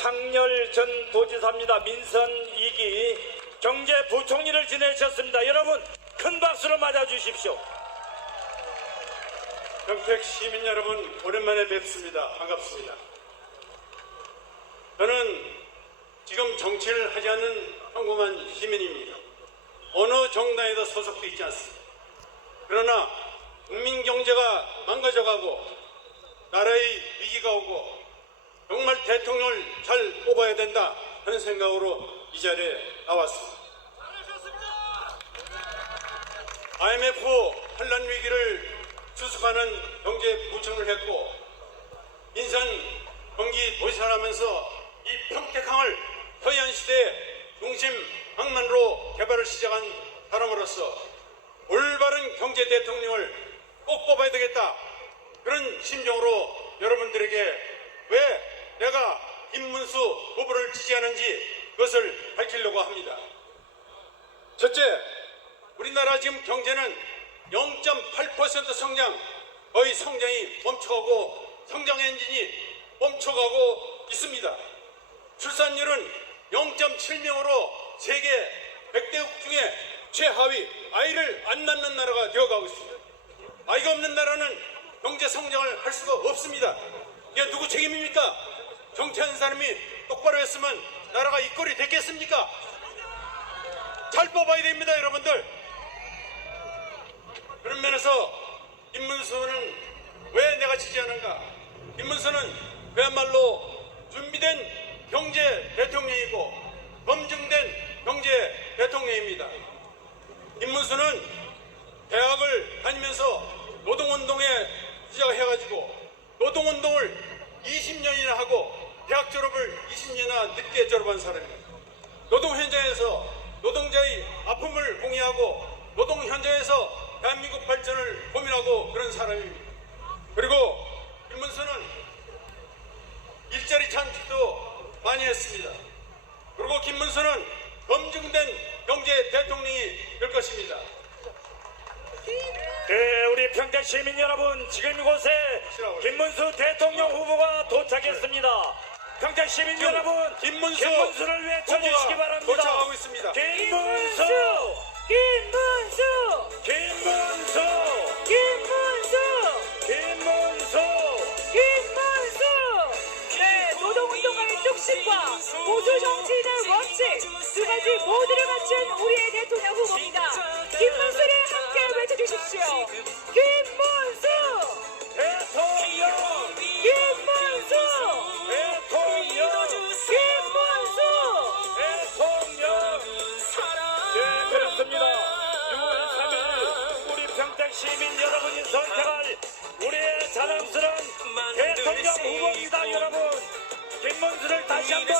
임창렬 전 도지사입니다. 민선 2기 경제부총리를 지내셨습니다. 여러분 큰 박수로 맞아주십시오. 평택 시민 여러분, 오랜만에 뵙습니다. 반갑습니다. 저는 지금 정치를 하지 않는 평범한 시민입니다. 어느 정당에도 소속돼 있지 않습니다. 그러나 국민 경제가 망가져가고 나라의 위기가 오고 정말 대통령을 잘 뽑아야 된다 하는 생각으로 이 자리에 나왔습니다. IMF 환란 위기를 수습하는 경제부총을 했고 인천 경기 도시화하면서 이 평택항을 서해안시대의 중심 항만으로 개발을 시작한 사람으로서 올바른 경제 대통령을 꼭 뽑아야 되겠다, 그런 심정으로 여러분들에게 왜 내가 김문수 후보를 지지하는지 그것을 밝히려고 합니다. 첫째, 우리나라 지금 경제는 0.8% 성장, 거의 성장이 멈춰가고 성장 엔진이 멈춰가고 있습니다. 출산율은 0.7명으로 세계 100대국 중에 최하위, 아이를 안 낳는 나라가 되어가고 있습니다. 아이가 없는 나라는 경제 성장을 할 수가 없습니다. 이게 누구 책임입니까? 정치하는 사람이 똑바로 했으면 나라가 이 꼴이 됐겠습니까? 잘 뽑아야 됩니다, 여러분들. 그런 면에서 김문수는 왜 내가 지지하는가? 김문수는 그야말로 준비된 경제 대통령이고 검증된 경제 대통령입니다. 김문수는 대학을 다니면서 노동운동에 시작해가지고 노동운동을 20년이나 하고 대학 졸업을 20년이나 늦게 졸업한 사람입니다. 노동 현장에서 노동자의 아픔을 공유하고 노동 현장에서 대한민국 발전을 고민하고 그런 사람입니다. 그리고 김문수는 일자리 창출도 많이 했습니다. 그리고 김문수는 검증된 경제 대통령이 될 것입니다. 네, 우리 평택 시민 여러분, 지금 이곳에 김문수 대통령 후보가 도착했습니다. 평택 시민 여러분, 김문수를 외쳐주시기 바랍니다. 도착하고 있습니다. 김문수! 김문수! 김문수! 김문수! 김문수! 김문수! 네, 노동운동가의 뚝심과 보수 정치인의 원칙 두 가지 모두를 갖춘 우리의 대통령 후보입니다. 김문수를 함께 외쳐주십시오. 김문수! 대통령! 김문수! 대통령! 김문수! 대통령! 네, 그렇습니다. 6월 3일 우리 평택 시민 여러분이 선택할 우리의 자랑스러운 대통령 후보입니다. 여러분, 김문수를 다시 한번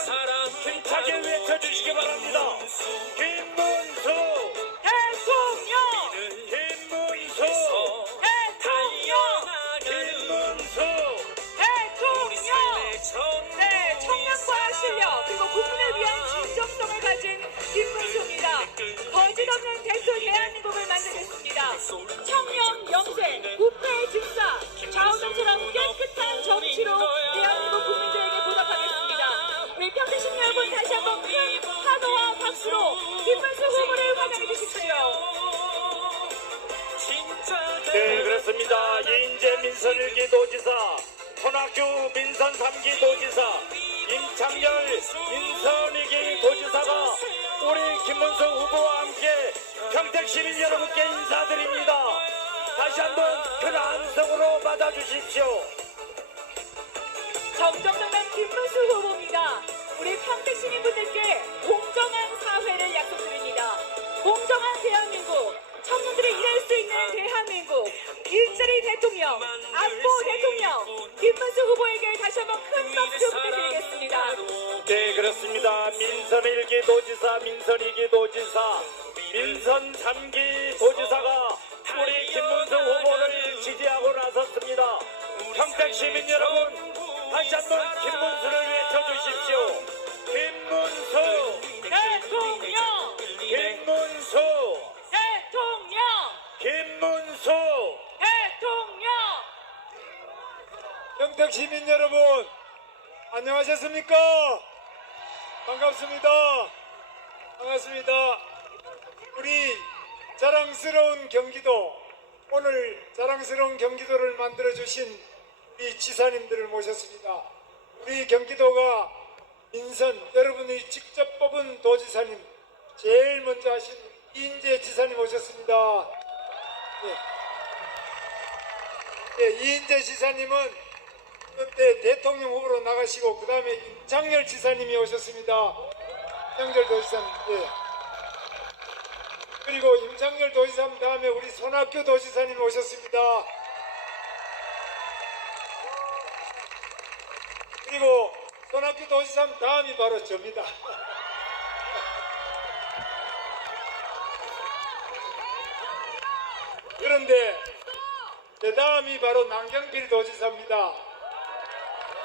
힘차게 외쳐주시기 바랍니다. 김문수! 대통령! 김문수! 대통령! 김문수! 대통령! 네, 청량과 실력 그리고 국민을 위한 진정성을 가진 김문수입니다. 거짓 없는 대한민국을 만들겠습니다. 청렴, 명세, 부패의 즉사, 좌우정처럼 깨끗한 정치로 대한민국 국민들에게 보답하겠습니다. 우리 평택시민 여러분, 다시 한번 큰 환호와 박수로 김문수 후보를 환영해 주십시오. 네, 그렇습니다. 이인재 민선 1기 도지사, 손학규 민선 3기 도지사, 임창렬 민선 2기 도지사가 우리 김문수 후보와 함께 평택 시민 여러분께 인사드립니다. 다시 한번 큰 함성으로 맞아주십시오. 정정당당 김문수 후보입니다. 우리 평택 시민분들께 공정한 사회를 약속드립니다. 공정한 대한민국, 청년들이 일할 수 있는 대한민국, 일자리 대통령, 안보 대통령, 김문수 후보에게 다시 한번 큰 박수 부탁드리겠습니다. 네, 그렇습니다. 민선 1기 도지사, 민선 2기 도지사, 민선 3기 도지사가 우리 김문수 후보를 지지하고 나섰습니다. 평택 시민 여러분, 다시 한번 김문수를 외쳐주십시오. 김문수! 대통령! 김문수! 대통령! 김문수! 대통령! 평택 시민 여러분, 안녕하셨습니까? 반갑습니다. 반갑습니다. 우리 자랑스러운 경기도, 오늘 자랑스러운 경기도를 만들어주신 우리 지사님들을 모셨습니다. 우리 경기도가 민선, 여러분이 직접 뽑은 도지사님, 제일 먼저 하신 이인재 지사님 오셨습니다. 이인재 지사님은 그때 대통령 후보로 나가시고 그 다음에 임창열 지사님이 오셨습니다. 임창열 도지사님. 그리고 임창열 도지사님 다음에 우리 손학규 도지사님 오셨습니다. 그리고 손학규 도지사님 다음이 바로 저입니다. 그런데 제 다음이 바로 남경필 도지사입니다.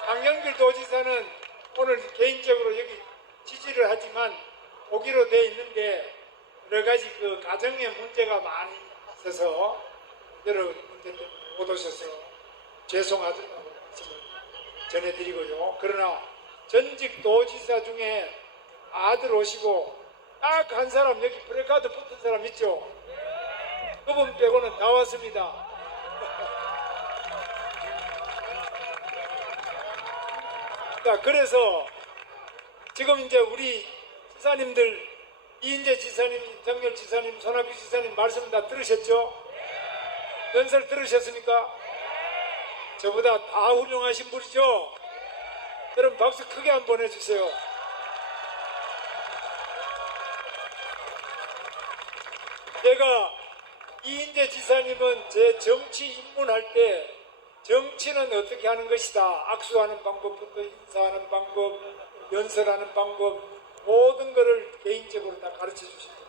남경필 도지사는 오늘 개인적으로 여기 지지를 하지만 오기로 돼 있는데 여러 가지 그 가정의 문제가 많이 있어서 여러 문제 때문에 못 오셔서 죄송하다고 전해드리고요. 그러나 전직 도지사 중에 아들 오시고 딱 한 사람, 여기 프레카드 붙은 사람 있죠? 그분 빼고는 다 왔습니다. 자, 그래서 지금 이제 우리 지사님들, 이인재 지사님, 임창열 지사님, 손학규 지사님 말씀 다 들으셨죠? 연설 들으셨습니까? 저보다 다 훌륭하신 분이죠? 여러분 박수 크게 한번 해주세요. 제가 이인재 지사님은 제 정치 입문할 때 정치는 어떻게 하는 것이다, 악수하는 방법부터 인사하는 방법, 연설하는 방법, 모든 것을 개인적으로 다 가르쳐 주십니다.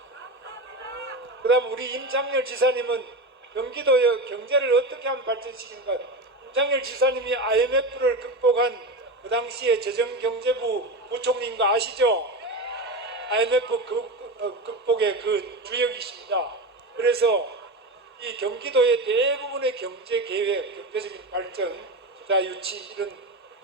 그 다음 우리 임창열 지사님은 경기도의 경제를 어떻게 하면 발전시키는가. 임창열 지사님이 IMF를 극복한 그 당시에 재정경제부 부총리인 거 아시죠? IMF 극복의 그 주역이십니다. 그래서 이 경기도의 대부분의 경제 계획, 경제적인 발전, 투자 유치 이런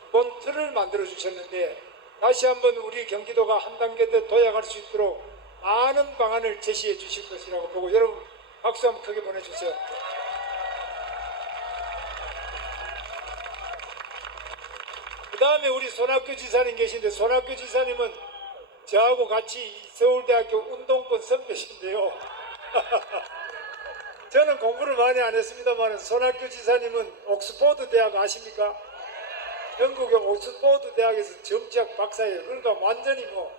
기본 틀을 만들어 주셨는데 다시 한번 우리 경기도가 한 단계 더 도약할 수 있도록 많은 방안을 제시해 주실 것이라고 보고 여러분 박수 한번 크게 보내주세요. 그 다음에 우리 손학규 지사님 계신데 손학규 지사님은 저하고 같이 서울대학교 운동권 선배신데요. 저는 공부를 많이 안 했습니다만 손학규 지사님은 옥스포드 대학 아십니까? 영국의 옥스포드 대학에서 정치학 박사예요. 그러니까 완전히 뭐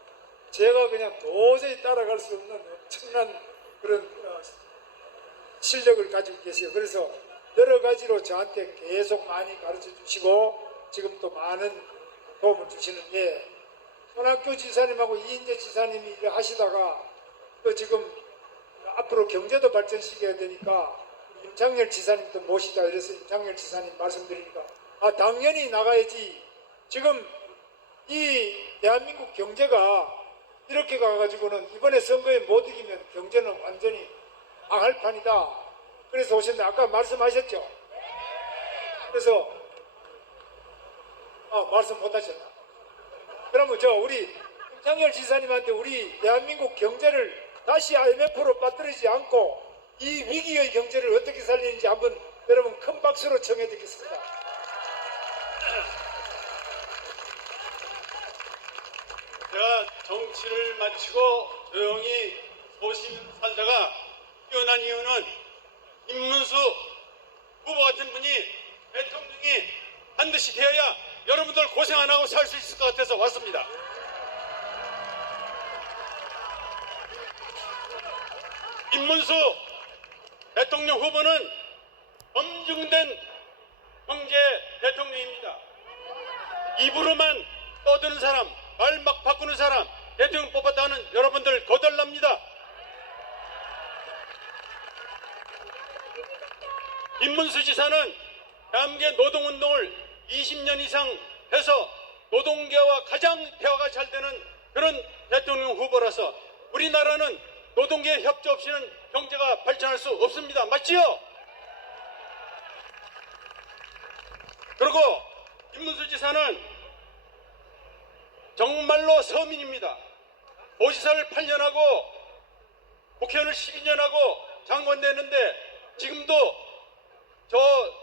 제가 그냥 도저히 따라갈 수 없는 엄청난 그런 실력을 가지고 계세요. 그래서 여러 가지로 저한테 계속 많이 가르쳐 주시고 지금 또 많은 도움을 주시는데 손학규 지사님하고 이인재 지사님이 일을 하시다가 또 지금 앞으로 경제도 발전시켜야 되니까 임창열 지사님도 모시자 이래서 임창열 지사님 말씀드리니까 당연히 나가야지. 지금 이 대한민국 경제가 이렇게 가가지고는 이번에 선거에 못 이기면 경제는 완전히 망할 판이다. 그래서 오셨는데 아까 말씀하셨죠? 그래서 말씀 못하셨나? 그러면 우리 임창열 지사님한테 우리 대한민국 경제를 다시 IMF로 빠뜨리지 않고 이 위기의 경제를 어떻게 살리는지 한번 여러분 큰 박수로 청해 듣겠습니다. 제가 정치를 마치고 조용히 소신 살다가 뛰어난 이유는 김문수 후보 같은 분이 대통령이 반드시 되어야 여러분들 고생 안 하고 살 수 있을 것 같아서 왔습니다. 김문수 대통령 후보는 검증된 경제 대통령입니다. 입으로만 떠드는 사람, 말 막 바꾸는 사람, 대통령 뽑았다는 여러분들 거덜납니다. 김문수 지사는 대한민국의 노동운동을 20년 이상 해서 노동계와 가장 대화가 잘 되는 그런 대통령 후보라서 우리나라는 노동계 협조 없이는 경제가 발전할 수 없습니다. 맞지요? 그리고 김문수 지사는 정말로 서민입니다. 도지사를 8년 하고 국회의원을 12년 하고 장관 됐는데 지금도 저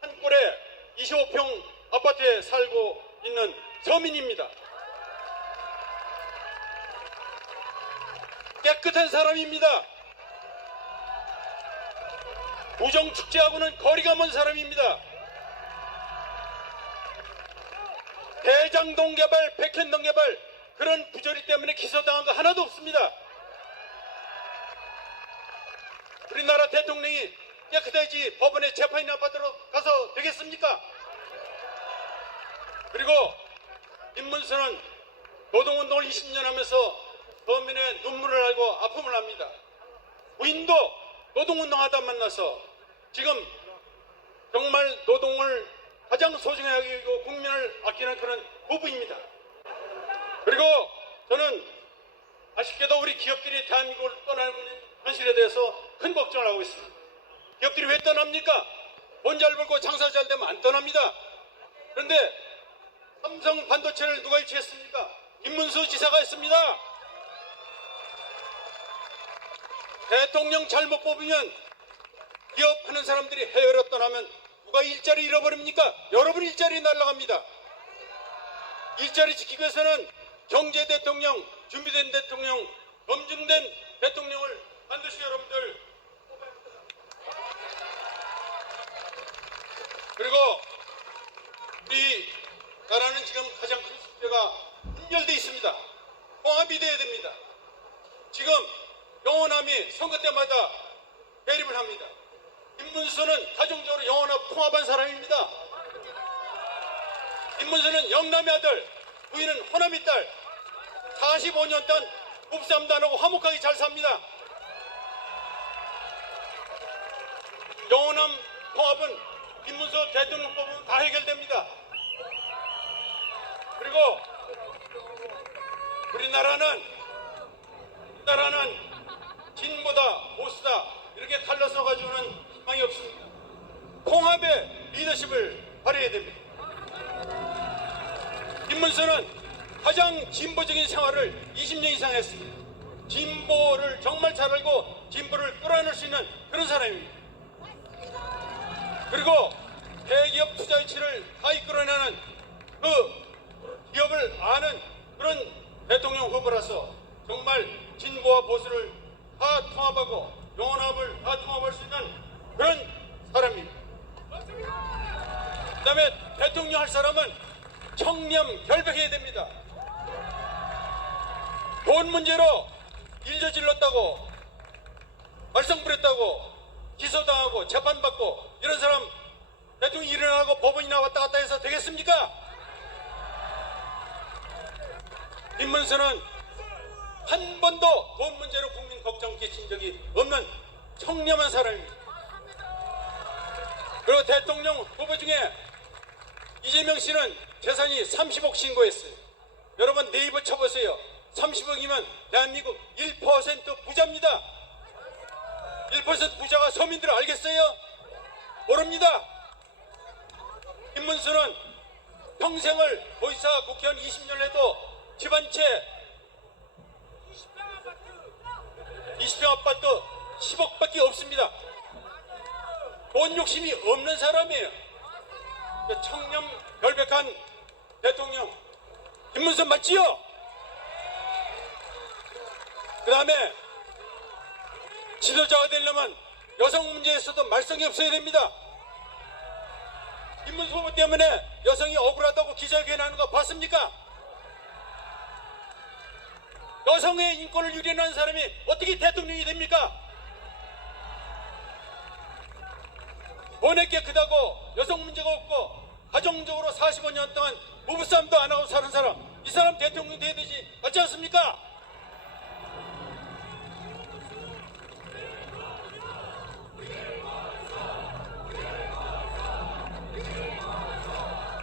산골에 25평 아파트에 살고 있는 서민입니다. 깨끗한 사람입니다. 부정축제하고는 거리가 먼 사람입니다. 대장동 개발, 백현동 개발 그런 부조리 때문에 기소당한 거 하나도 없습니다. 우리나라 대통령이 깨끗해지 법원에 재판이나 받으러 가서 되겠습니까? 그리고 김문수는 노동운동을 20년 하면서 서민의 눈물을 알고 아픔을 합니다. 부인도 노동운동하다 만나서 지금 정말 노동을 가장 소중하게 여기고 국민을 아끼는 그런 부부입니다. 그리고 저는 아쉽게도 우리 기업들이 대한민국을 떠나는 현실에 대해서 큰 걱정을 하고 있습니다. 기업들이 왜 떠납니까? 돈 잘 벌고 장사 잘 되면 안 떠납니다. 그런데 삼성 반도체를 누가 유치했습니까? 김문수 지사가 했습니다. 대통령 잘못 뽑으면 기업하는 사람들이 해외로 떠나면 누가 일자리 잃어버립니까? 여러분 일자리 날아갑니다. 일자리 지키기 위해서는 경제 대통령, 준비된 대통령, 검증된 대통령을 반드시 여러분들 그리고 우리 나라는 지금 가장 큰 숙제가 분열되어 있습니다. 통합이 돼야 됩니다. 지금 영원함이 선거 때마다 대립을 합니다. 김문수는 가정적으로 영원하고 통합한 사람입니다. 김문수는 영남의 아들, 부인은 호남의 딸, 45년 동안 부부싸움도 안 하고 화목하게 잘 삽니다. 영원함 통합은 김문수 대통령 뽑으면 다 해결됩니다. 그리고 우리나라는 진보다 보수다 이렇게 갈라서 가지고는 희망이 없습니다. 통합의 리더십을 발휘해야 됩니다. 김문수는 가장 진보적인 생활을 20년 이상 했습니다. 진보를 정말 잘 알고 진보를 끌어낼 수 있는 그런 사람입니다. 그리고 대기업 투자 유치를 다 이끌어내는 그 기업을 아는 그런 대통령 후보라서 정말 진보와 보수를 다 통합하고 영원함을 다 통합할 수 있는 그런 사람입니다. 그 다음에 대통령 할 사람은 청렴 결백해야 됩니다. 돈 문제로 일 저질렀다고 말썽 부렸다고 기소당하고 재판받고 이런 사람 대통령이 일어나고 법원이나 왔다 갔다 해서 되겠습니까? 김문수는 한 번도 돈 문제로 국민 걱정 끼친 적이 없는 청렴한 사람입니다. 그리고 대통령 후보 중에 이재명 씨는 재산이 30억 신고했어요. 여러분 네이버 쳐보세요. 30억이면 대한민국 1% 부자입니다. 1% 부자가 서민들 알겠어요? 모릅니다. 김문수는 평생을 도지사 국회의원 20년 해도 집 한 채 20평 아파트 10억밖에 없습니다. 돈 욕심이 없는 사람이에요. 청렴 결백한 대통령 김문수 맞지요? 그 다음에 지도자가 되려면 여성 문제에서도 말썽이 없어야 됩니다. 김문수 후보 때문에 여성이 억울하다고 기자회견 하는 거 봤습니까? 여성의 인권을 유린하는 사람이 어떻게 대통령이 됩니까? 돈에 깨끗하고 여성 문제가 없고 가정적으로 45년 동안 부부싸움도 안 하고 사는 사람, 이 사람 대통령 돼야 되지 맞지 않습니까?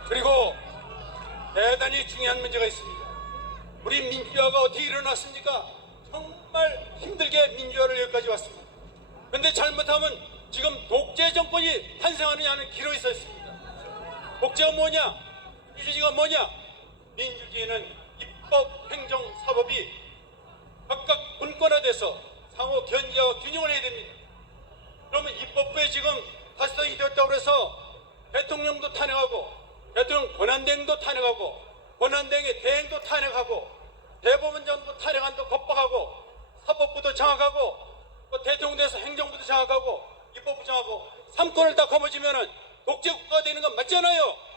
그리고 대단히 중요한 문제가 있습니다. 우리 민주화가 어떻게 일어났습니까? 정말 힘들게 민주화를 여기까지 왔습니다. 그런데 잘못하면 지금 독재 정권이 탄생하느냐는 기로에 서 있습니다. 독재가 뭐냐? 민주주의가 뭐냐? 민주주의는 입법, 행정, 사법이 각각 분권화돼서 상호 견제와 균형을 해야 됩니다. 그러면 입법부에 지금 다수당이 되었다고 해서 대통령도 탄핵하고 대통령 권한대행도 탄핵하고 권한대행의 대행도 탄핵하고 대법원장도 탄핵한다고 겁박하고 사법부도 장악하고 또 대통령에서 행정부도 장악하고 입법부 장악하고 3권을 다 거머쥐면은 독재국가가 되는 건 맞잖아요.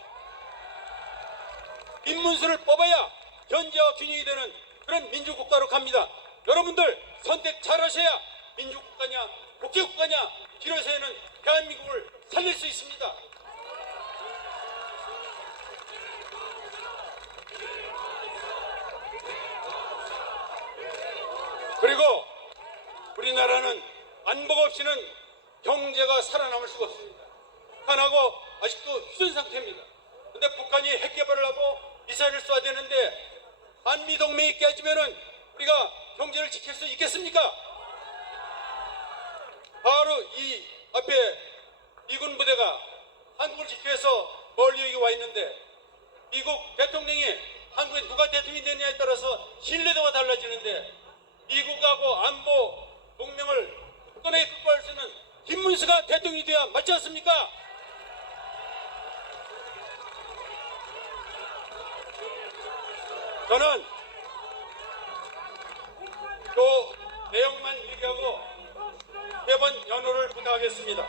인문수를 뽑아야 견제와 균형이 되는 그런 민주국가로 갑니다. 여러분들 선택 잘하셔야 민주국가냐 독재국가냐 길어서에는 대한민국을 살릴 수 있습니다. 그리고 우리나라는 안보가 없이는 경제가 살아남을 수가 없습니다. 북한하고 아직도 휴전 상태입니다. 근데 북한이 핵 개발을 하고 미사일을 쏴야 되는데 한미 동맹이 깨지면은 우리가 경제를 지킬 수 있겠습니까? 바로 이 앞에 미군 부대가 한국을 지키기 위해서 멀리 여기 와 있는데 미국 대통령이 한국에 누가 대통령이 되느냐에 따라서 신뢰도가 달라지는데 미국하고 안보 동맹을 굳건하게 극복할 수 있는 김문수가 대통령이 돼야 맞지 않습니까? 저는 또 내용만 얘기하고 매번 연호를 부탁하겠습니다.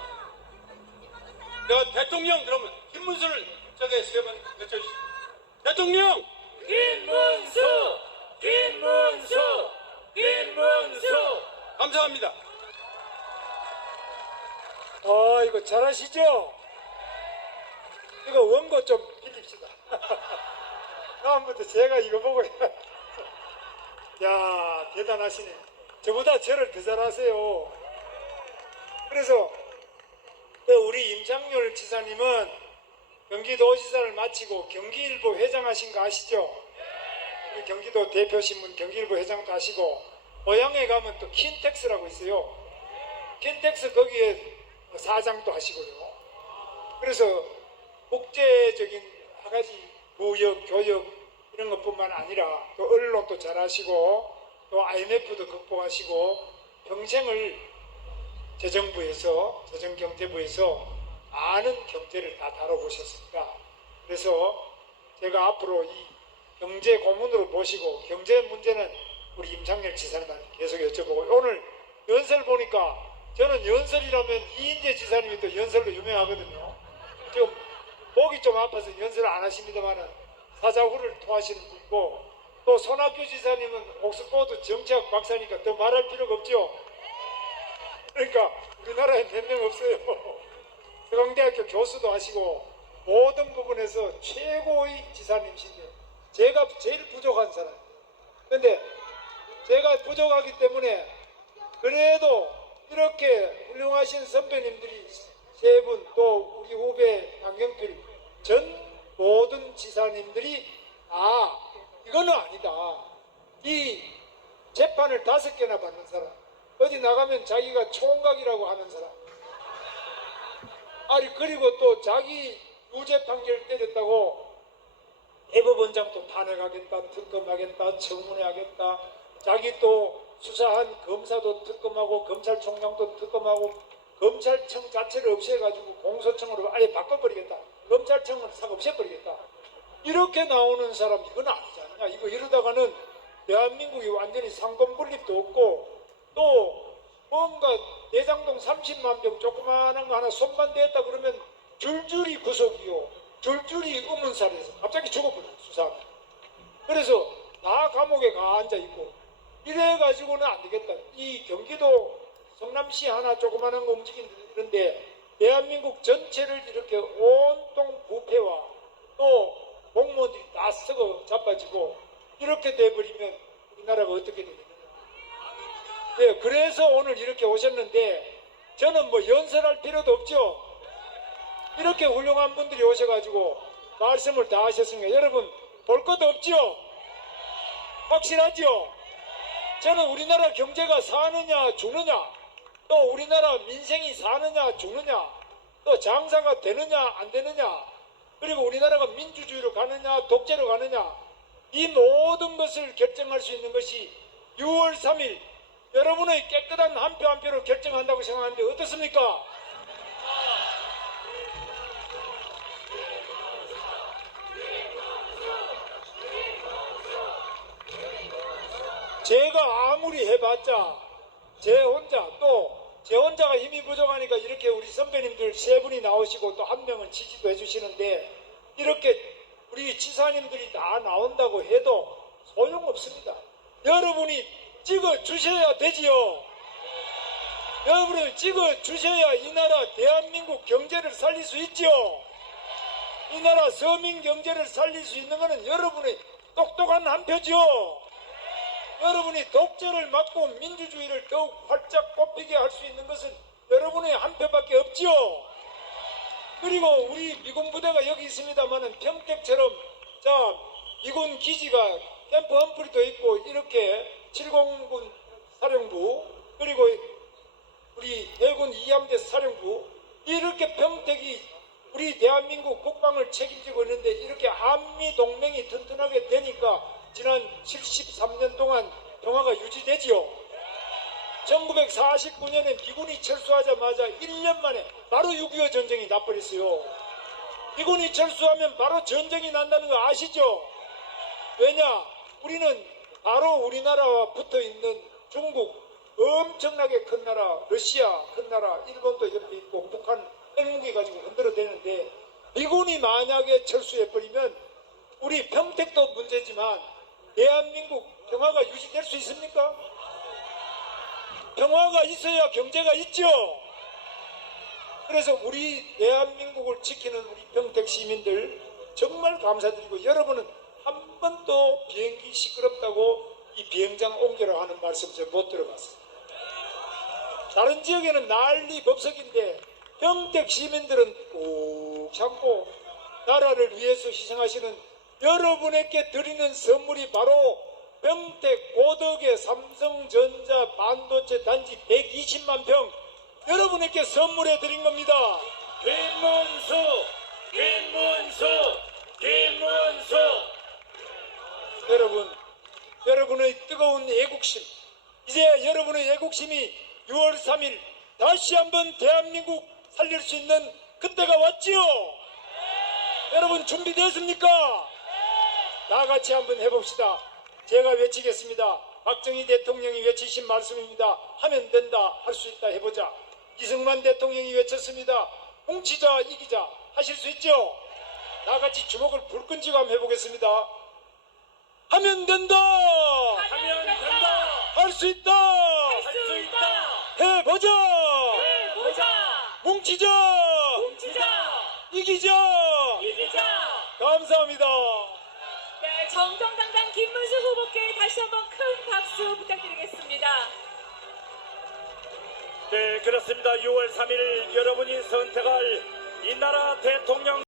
내가 대통령 그러면 김문수를 저게 세 번 외쳐주시죠. 대통령 김문수! 김문수! 김문수! 감사합니다. 이거 잘하시죠? 이거 원고 좀 빌립시다. 다음부터 제가 이거 보고 야 대단하시네. 저보다 저를 더 잘하세요. 그래서 우리 임창률 지사님은 경기도지사를 마치고 경기일보 회장하신 거 아시죠? 우리 경기도 대표신문 경기일보 회장도 하시고 고향에 가면 또 킨텍스라고 있어요. 킨텍스 거기에 사장도 하시고요. 그래서 국제적인 여러 가지 무역, 교역 이런 것뿐만 아니라 또 언론도 잘하시고 또 IMF도 극복하시고 평생을 재정부에서 재정경제부에서 많은 경제를 다 다뤄보셨습니다. 그래서 제가 앞으로 이 경제 고문으로 모시고 경제 문제는 우리 임창렬 지사님한테 계속 여쭤보고 오늘 연설 보니까 저는 연설이라면 이인재 지사님이 또 연설로 유명하거든요. 지금 목이 좀 아파서 연설을 안 하십니다만은 사자후를 통하시는 분이고 또 손학규 지사님은 옥스포드 정치학 박사니까 더 말할 필요가 없죠. 그러니까 우리나라에 몇 명 없어요. 서강대학교 교수도 하시고 모든 부분에서 최고의 지사님이신데 제가 제일 부족한 사람. 근데 제가 부족하기 때문에 그래도 이렇게 훌륭하신 선배님들이 세 분 또 우리 후배 강경필 전 모든 지사님들이 이거는 아니다. 이 재판을 5개나 받는 사람 어디 나가면 자기가 총각이라고 하는 사람 그리고 또 자기 유죄 판결 때렸다고 대법원장도 탄핵하겠다 특검하겠다 청문회하겠다 자기 또 수사한 검사도 특검하고 검찰총장도 특검하고 검찰청 자체를 없애가지고 공소청으로 아예 바꿔버리겠다 검찰청을 싹 없애버리겠다 이렇게 나오는 사람 이건 아니지 않냐. 이거 이러다가는 대한민국이 완전히 상권분립도 없고 또 뭔가 대장동 30만 병 조그마한 거 하나 손만 댔다 그러면 줄줄이 구속이요 줄줄이 의문사에서 갑자기 죽어버려 수사하면. 그래서 다 감옥에 가 앉아있고 이래가지고는 안 되겠다. 이 경기도 성남시 하나 조그마한 거 움직이는데 대한민국 전체를 이렇게 온통 부패와 또 공무원들이 다 썩어 자빠지고 이렇게 돼버리면 우리나라가 어떻게 되겠냐. 네, 그래서 오늘 이렇게 오셨는데 저는 뭐 연설할 필요도 없죠. 이렇게 훌륭한 분들이 오셔가지고 말씀을 다 하셨으니까 여러분 볼 것도 없죠. 확실하죠. 저는 우리나라 경제가 사느냐 죽느냐 또 우리나라 민생이 사느냐 죽느냐 또 장사가 되느냐 안 되느냐 그리고 우리나라가 민주주의로 가느냐 독재로 가느냐 이 모든 것을 결정할 수 있는 것이 6월 3일 여러분의 깨끗한 한 표 한 표로 결정한다고 생각하는데 어떻습니까? 제가 아무리 해봤자 제 혼자가 힘이 부족하니까 이렇게 우리 선배님들 세 분이 나오시고 또 한 명은 지지도 해주시는데 이렇게 우리 지사님들이 다 나온다고 해도 소용없습니다. 여러분이 찍어 주셔야 되지요. 여러분이 찍어 주셔야 이 나라 대한민국 경제를 살릴 수 있지요. 이 나라 서민 경제를 살릴 수 있는 것은 여러분의 똑똑한 한 표지요. 여러분이 독재를 막고 민주주의를 더욱 활짝 뻗히게 할 수 있는 것은 여러분의 한 표밖에 없지요. 그리고 우리 미군 부대가 여기 있습니다만은 평택처럼 자 미군 기지가 캠프 험프리도 있고 이렇게 7공군 사령부 그리고 우리 해군 2함대 사령부 이렇게 평택이 우리 대한민국 국방을 책임지고 있는데 이렇게 한미 동맹이 튼튼하게 되니까 지난 73년 동안 평화가 유지되지요. 1949년에 미군이 철수하자마자 1년 만에 바로 6.25 전쟁이 나버렸어요. 미군이 철수하면 바로 전쟁이 난다는 거 아시죠? 왜냐? 우리는 바로 우리나라와 붙어있는 중국 엄청나게 큰 나라, 러시아 큰 나라, 일본도 옆에 있고 북한 핵무기 가지고 흔들어대는데 미군이 만약에 철수해버리면 우리 평택도 문제지만 대한민국 평화가 유지될 수 있습니까? 평화가 있어야 경제가 있죠. 그래서 우리 대한민국을 지키는 우리 평택 시민들 정말 감사드리고 여러분은 한 번도 비행기 시끄럽다고 이 비행장 옮겨라 하는 말씀 제가 못 들어봤어요. 다른 지역에는 난리 법석인데 평택 시민들은 꼭 참고 나라를 위해서 희생하시는 여러분에게 드리는 선물이 바로 평택 고덕의 삼성전자 반도체 단지 120만 평 여러분에게 선물해 드린 겁니다. 김문수 여러분의 뜨거운 애국심 이제 여러분의 애국심이 6월 3일 다시 한번 대한민국 살릴 수 있는 그때가 왔지요. 여러분 준비됐습니까? 다 같이 한번 해봅시다. 제가 외치겠습니다. 박정희 대통령이 외치신 말씀입니다. 하면 된다, 할 수 있다 해보자. 이승만 대통령이 외쳤습니다. 뭉치자 이기자. 하실 수 있죠? 다 같이 주먹을 불끈 쥐고 한번 해보겠습니다. 하면 된다. 하면 된다. 할 수 있다. 할 수 있다. 해보자. 해보자. 뭉치자. 이기자. 감사합니다. 네, 정정당당 김문수 후보께 다시 한번 큰 박수 부탁드리겠습니다. 네, 그렇습니다. 6월 3일 여러분이 선택할 이 나라 대통령